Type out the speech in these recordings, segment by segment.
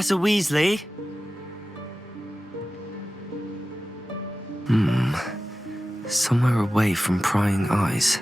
Professor Weasley? Somewhere away from prying eyes.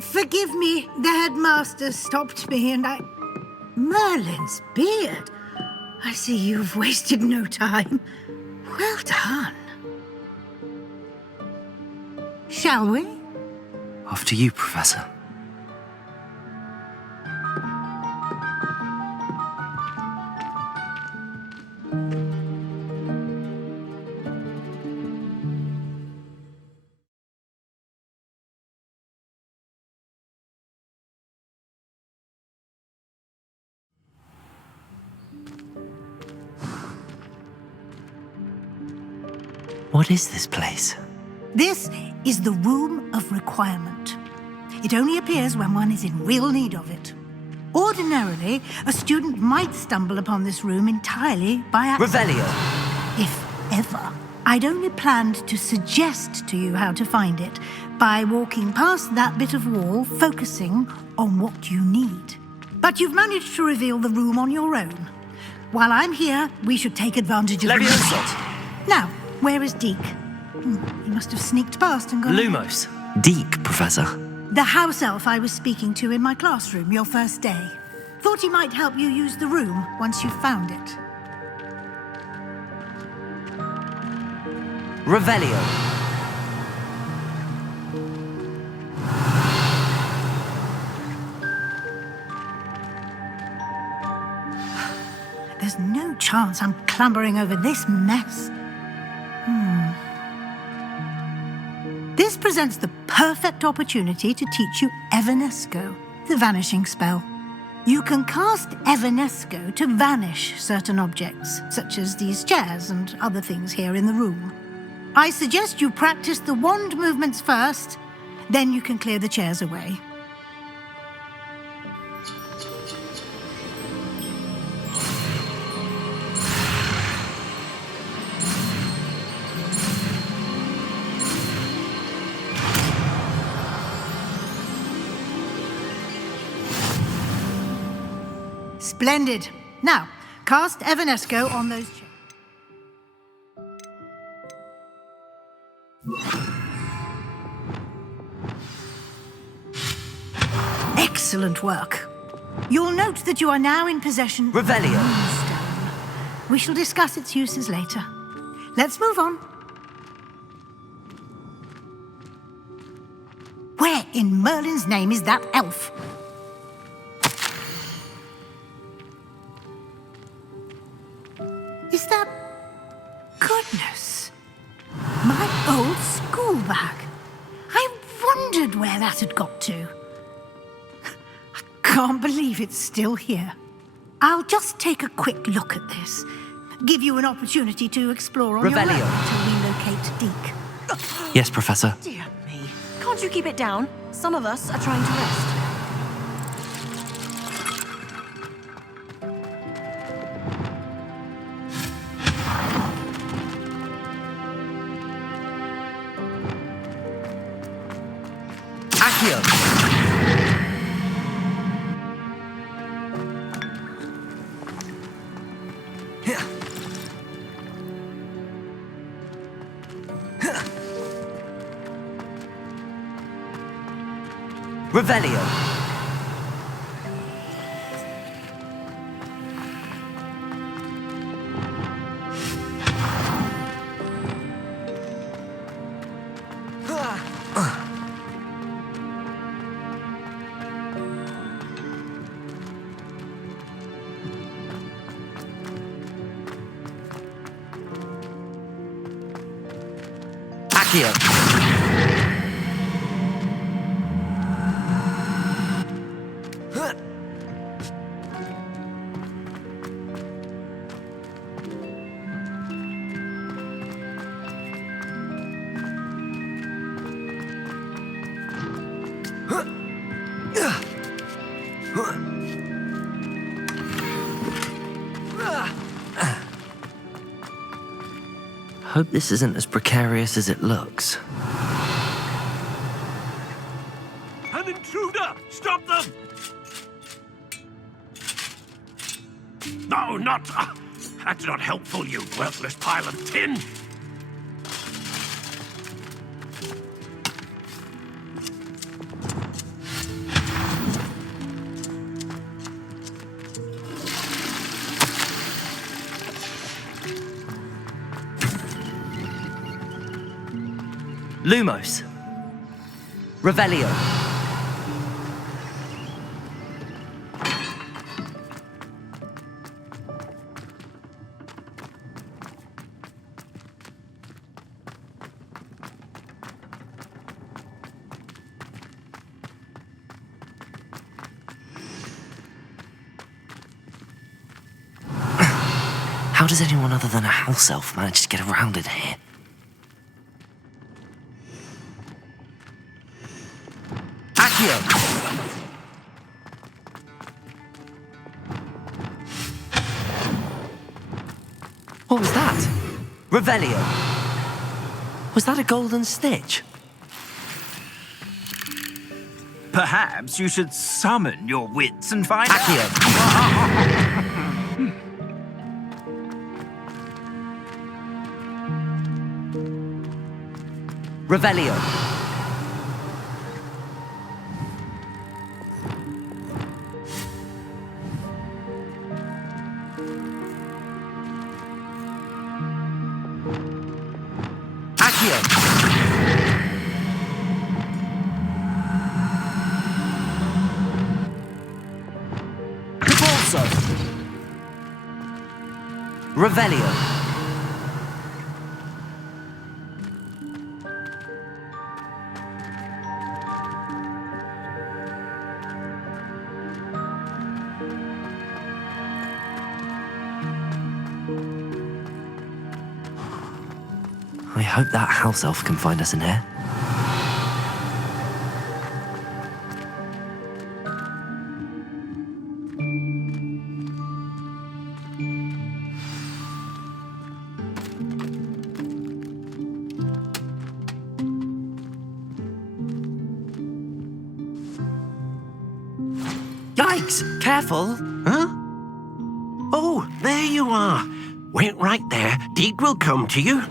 Forgive me, the headmaster stopped me and I... Merlin's beard. I see you've wasted no time. Well done. Shall we? After you, Professor. What is this place? This is the Room of Requirement. It only appears when one is in real need of it. Ordinarily, a student might stumble upon this room entirely by accident. Revelio. If ever. I'd only planned to suggest to you how to find it by walking past that bit of wall, focusing on what you need. But you've managed to reveal the room on your own. While I'm here, we should take advantage of Leviosa. Now, where is Deke? He must have sneaked past and gone... Lumos. Deke, Professor. The house elf I was speaking to in my classroom your first day. Thought he might help you use the room once you found it. Revelio. There's no chance I'm clambering over this mess. This presents the perfect opportunity to teach you Evanesco, the vanishing spell. You can cast Evanesco to vanish certain objects, such as these chairs and other things here in the room. I suggest you practice the wand movements first, then you can clear the chairs away. Splendid. Now, cast Evanesco on those chairs. Excellent work. You'll note that you are now in possession of Revelio. the Moonstone. We shall discuss its uses later. Let's move on. Where in Merlin's name is that elf? Is that... Goodness. My old school bag. I wondered where that had got to. I can't believe it's still here. I'll just take a quick look at this. Give you an opportunity to explore on your own Revelio. until we locate Deke. Yes, Professor. Dear me. Can't you keep it down? Some of us are trying to rest. Accio. Revelio. Accio. Hope this isn't as precarious as it looks. An intruder! Stop them! No, not... that's not helpful, you worthless pile of tin! Lumos. Revelio. How does anyone other than a house elf manage to get around in here? What was that? Revelio. Was that a golden stitch? Perhaps you should summon your wits and find Accio. Revelio. Revelio. I hope that house elf can find us in here. Yikes! Careful! Huh? Oh, there you are. Wait right there. Deke will come to you.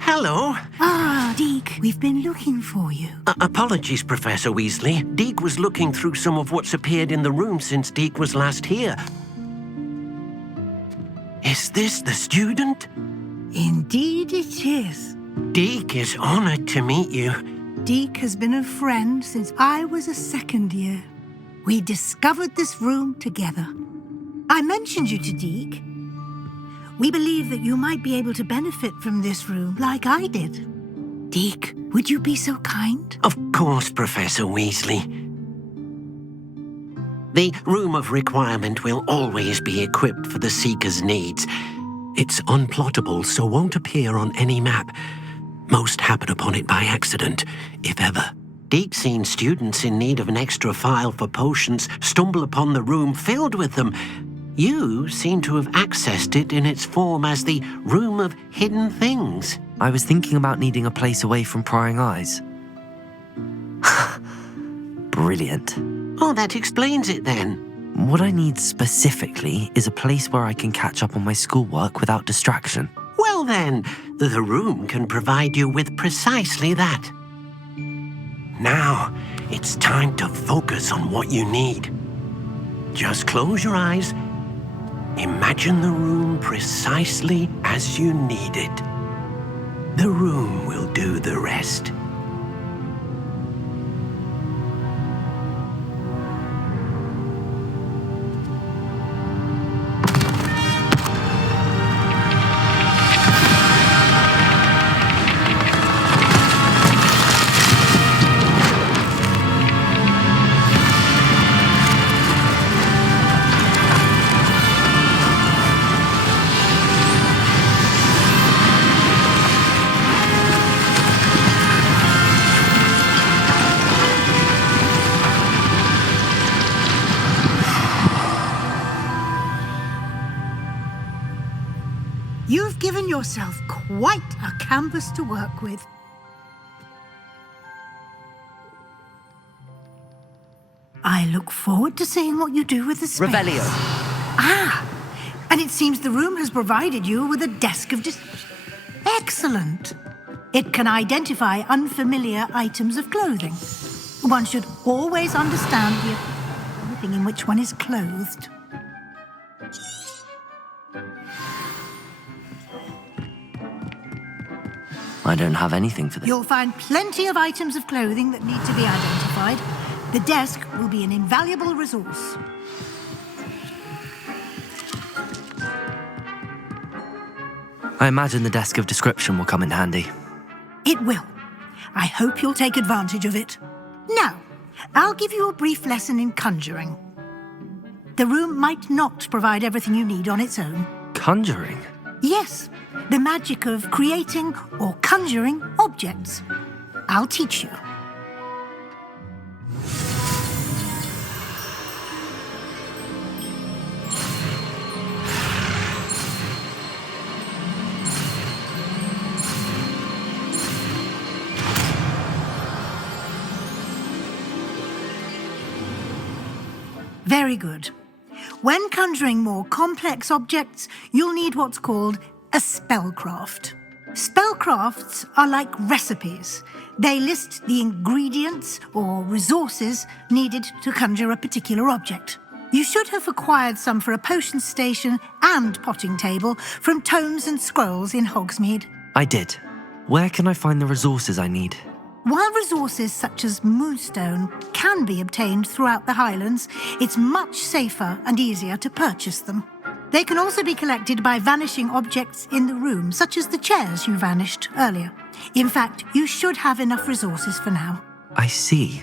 Hello. Ah, Deke, we've been looking for you. Apologies, Professor Weasley. Deke was looking through some of what's appeared in the room since Deke was last here. Is this the student? Indeed it is. Deke is honored to meet you. Deke has been a friend since I was a second year. We discovered this room together. I mentioned you to Deke. We believe that you might be able to benefit from this room like I did. Deke, would you be so kind? Of course, Professor Weasley. The Room of Requirement will always be equipped for the Seeker's needs. It's unplottable, so won't appear on any map. Most happen upon it by accident, if ever. Deke's seen students in need of an extra file for potions stumble upon the room filled with them. You seem to have accessed it in its form as the Room of Hidden Things. I was thinking about needing a place away from prying eyes. Brilliant. Oh, that explains it then. What I need specifically is a place where I can catch up on my schoolwork without distraction. Well then, the room can provide you with precisely that. Now, it's time to focus on what you need. Just close your eyes. Imagine the room precisely as you need it. The room will do the rest. given yourself quite a canvas to work with. I look forward to seeing what you do with the space. Revelio. Ah, and it seems the room has provided you with a desk of Excellent. It can identify unfamiliar items of clothing. One should always understand the clothing in which one is clothed. I don't have anything for this. You'll find plenty of items of clothing that need to be identified. The desk will be an invaluable resource. I imagine the desk of description will come in handy. It will. I hope you'll take advantage of it. Now, I'll give you a brief lesson in conjuring. The room might not provide everything you need on its own. Conjuring? Yes, the magic of creating or conjuring objects. I'll teach you. Very good. When conjuring more complex objects, you'll need what's called a spellcraft. Spellcrafts are like recipes. They list the ingredients or resources needed to conjure a particular object. You should have acquired some for a potion station and potting table from tomes and scrolls in Hogsmeade. I did. Where can I find the resources I need? While resources such as moonstone can be obtained throughout the Highlands, it's much safer and easier to purchase them. They can also be collected by vanishing objects in the room, such as the chairs you vanished earlier. In fact, you should have enough resources for now. I see.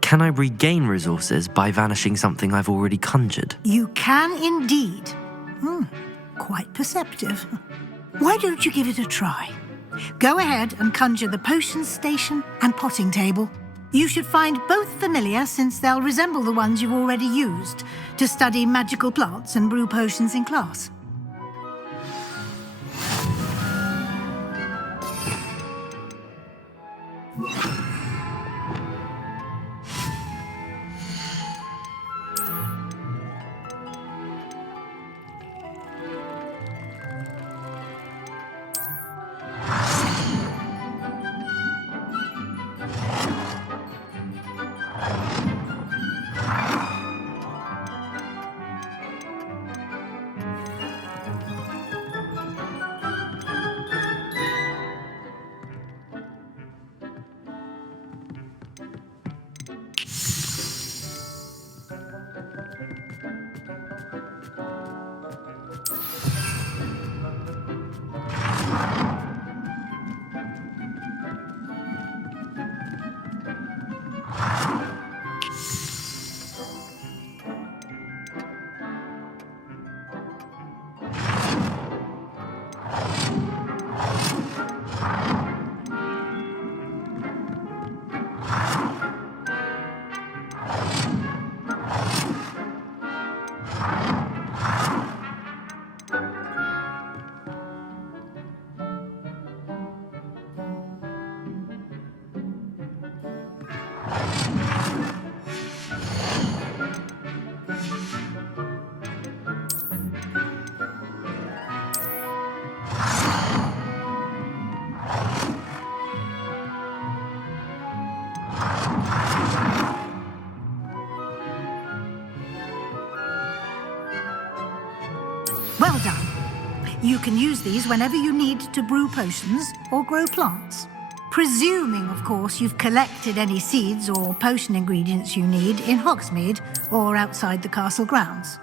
Can I regain resources by vanishing something I've already conjured? You can indeed. Quite perceptive. Why don't you give it a try? Go ahead and conjure the potion station and potting table. You should find both familiar, since they'll resemble the ones you've already used to study magical plants and brew potions in class. Well done. You can use these whenever you need to brew potions or grow plants. Presuming, of course, you've collected any seeds or potion ingredients you need in Hogsmeade or outside the castle grounds.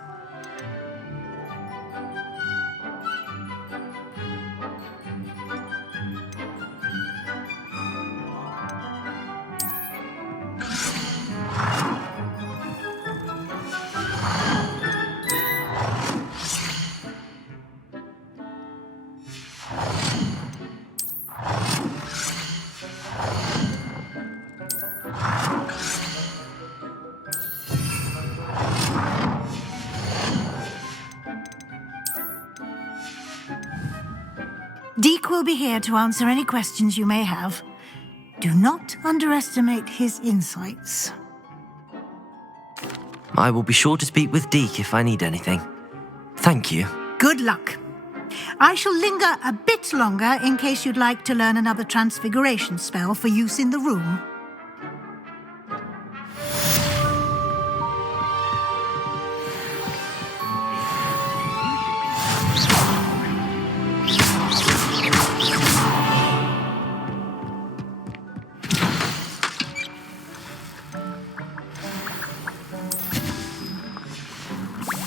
be here to answer any questions you may have. Do not underestimate his insights. I will be sure to speak with Deke if I need anything. Thank you. Good luck. I shall linger a bit longer in case you'd like to learn another transfiguration spell for use in the room.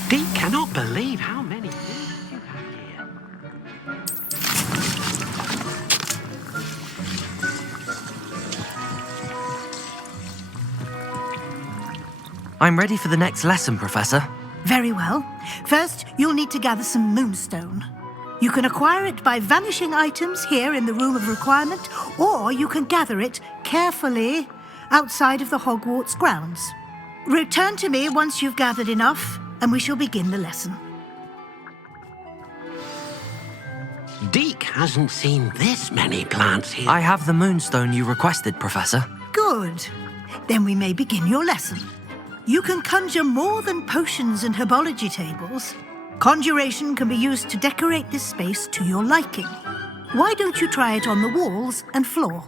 Deke cannot believe how many things you have here. I'm ready for the next lesson, Professor. Very well. First, you'll need to gather some moonstone. You can acquire it by vanishing items here in the Room of Requirement, or you can gather it carefully outside of the Hogwarts grounds. Return to me once you've gathered enough, and we shall begin the lesson. Deke hasn't seen this many plants here. I have the moonstone you requested, Professor. Good. Then we may begin your lesson. You can conjure more than potions and herbology tables. Conjuration can be used to decorate this space to your liking. Why don't you try it on the walls and floor?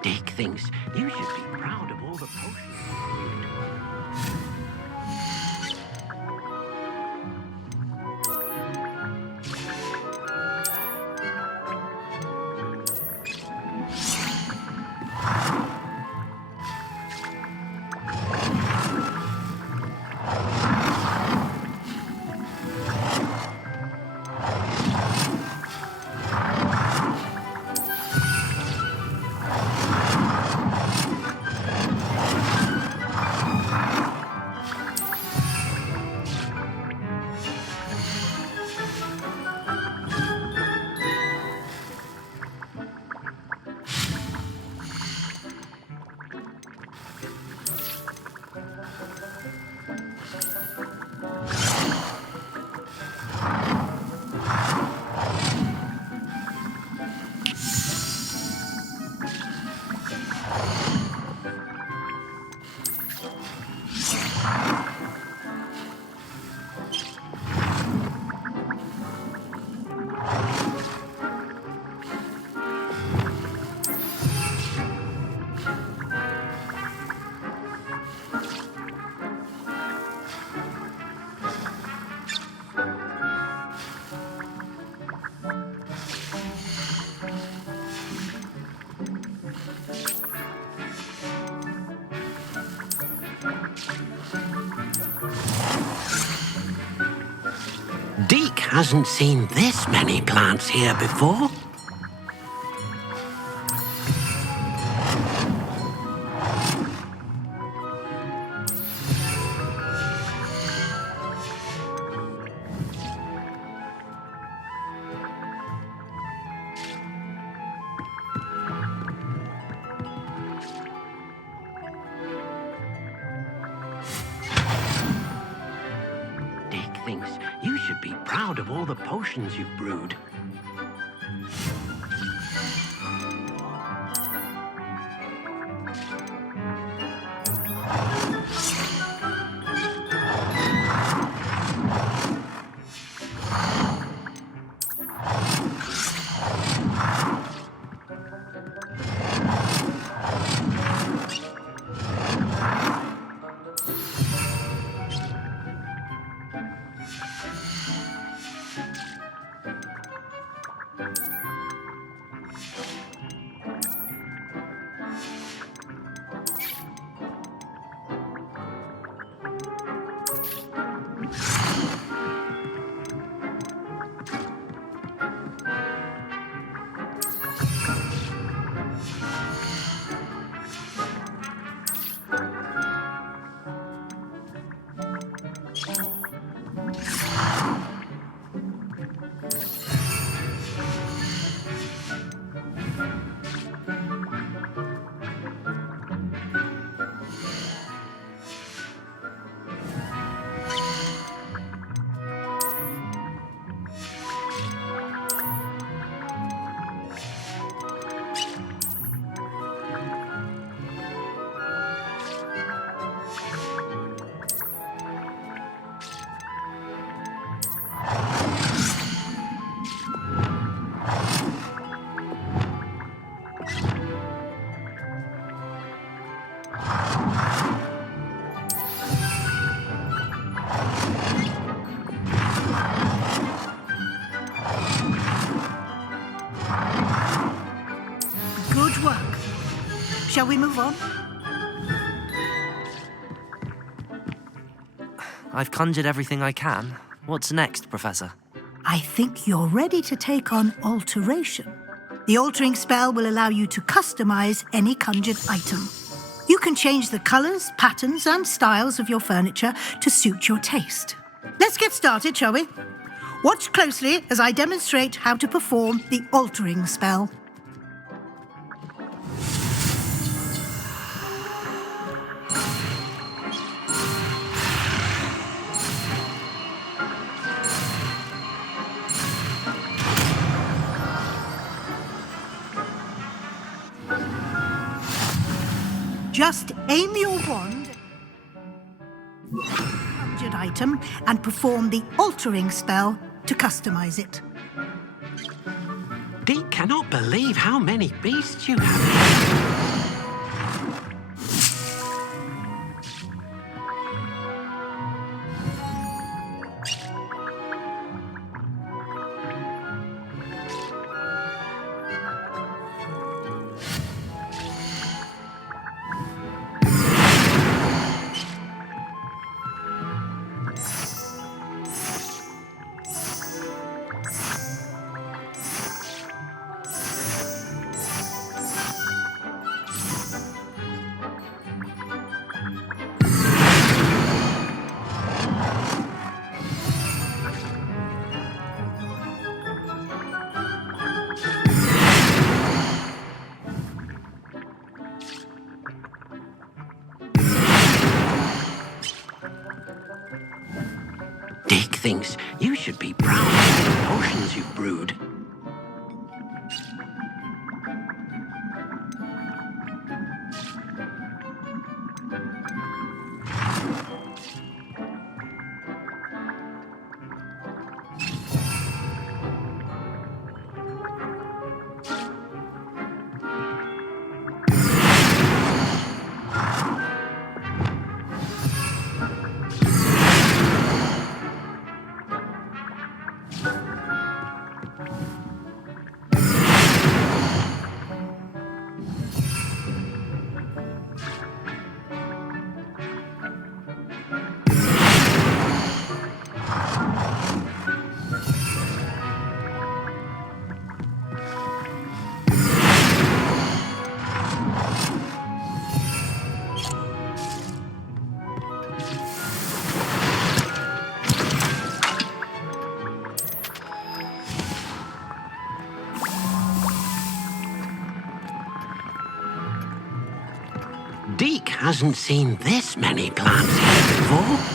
Deke thinks you should be proud of all the potions. Deke hasn't seen this many plants here before. Deke thinks you should be proud of all the potions you've brewed. Shall we move on? I've conjured everything I can. What's next, Professor? I think you're ready to take on alteration. The altering spell will allow you to customize any conjured item. You can change the colors, patterns, and styles of your furniture to suit your taste. Let's get started, shall we? Watch closely as I demonstrate how to perform the altering spell. Just aim your wand at the conjured item and perform the altering spell to customize it. Deke cannot believe how many beasts you have. Deke thinks you should be proud of the potions you've brewed. Deke hasn't seen this many plants here before.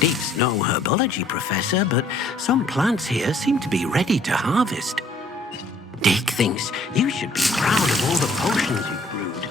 Deke's no herbology professor, but some plants here seem to be ready to harvest. Deke thinks you should be proud of all the potions you've brewed.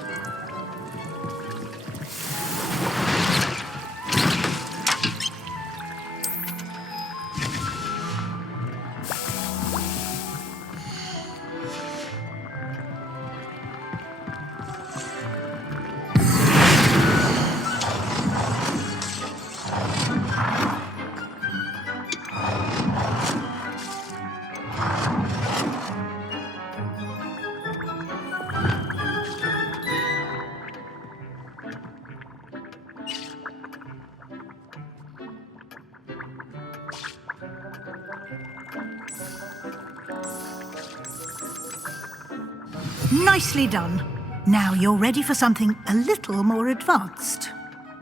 Nicely done. Now you're ready for something a little more advanced.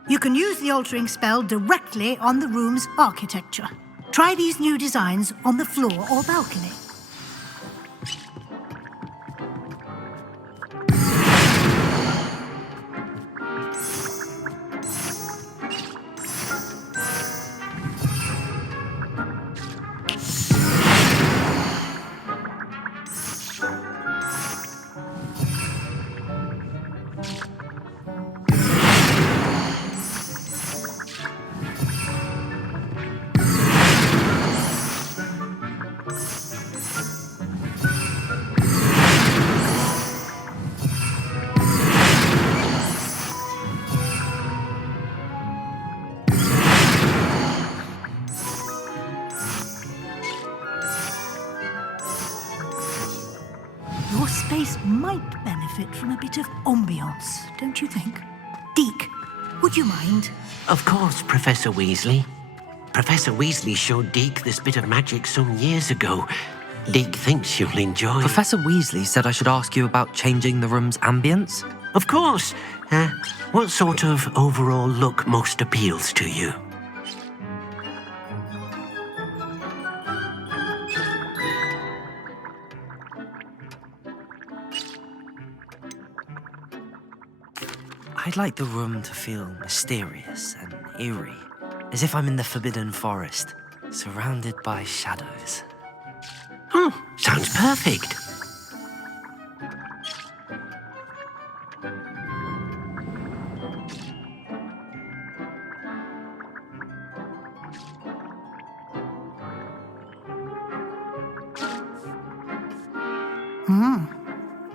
You can use the altering spell directly on the room's architecture. Try these new designs on the floor or balcony. Your space might benefit from a bit of ambiance, don't you think? Deke, would you mind? Of course, Professor Weasley. Professor Weasley showed Deke this bit of magic some years ago. Deke thinks you'll enjoy. Professor Weasley said I should ask you about changing the room's ambience. Of course. What sort of overall look most appeals to you? I'd like the room to feel mysterious and eerie, as if I'm in the Forbidden Forest, surrounded by shadows. Oh, sounds perfect.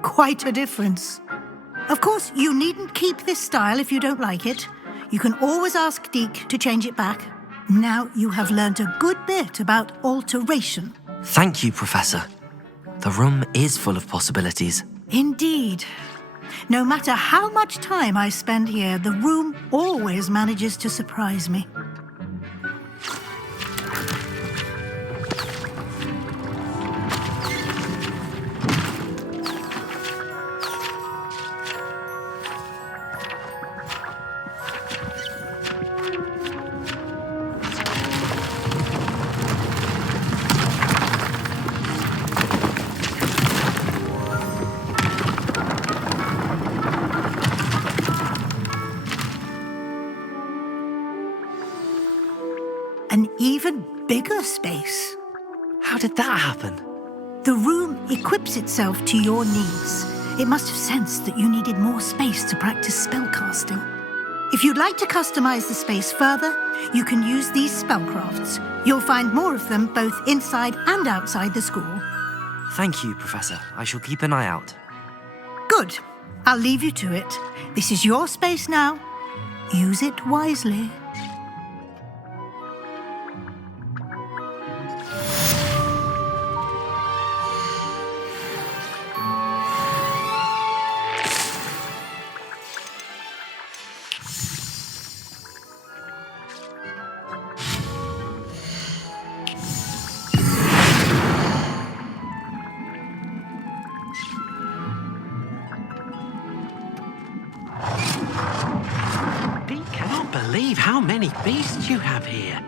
Quite a difference. Of course, you needn't keep this style if you don't like it. You can always ask Deke to change it back. Now you have learnt a good bit about alteration. Thank you, Professor. The room is full of possibilities. Indeed. No matter how much time I spend here, the room always manages to surprise me. An even bigger space. How did that happen? The room equips itself to your needs. It must have sensed that you needed more space to practice spellcasting. If you'd like to customize the space further, you can use these spellcrafts. You'll find more of them both inside and outside the school. Thank you, Professor. I shall keep an eye out. Good. I'll leave you to it. This is your space now. Use it wisely. Deke cannot believe how many beasts you have here.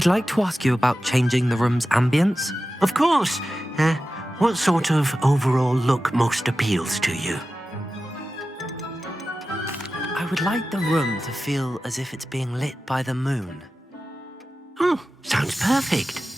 I'd like to ask you about changing the room's ambience. Of course. What sort of overall look most appeals to you? I would like the room to feel as if it's being lit by the moon. Oh, sounds perfect.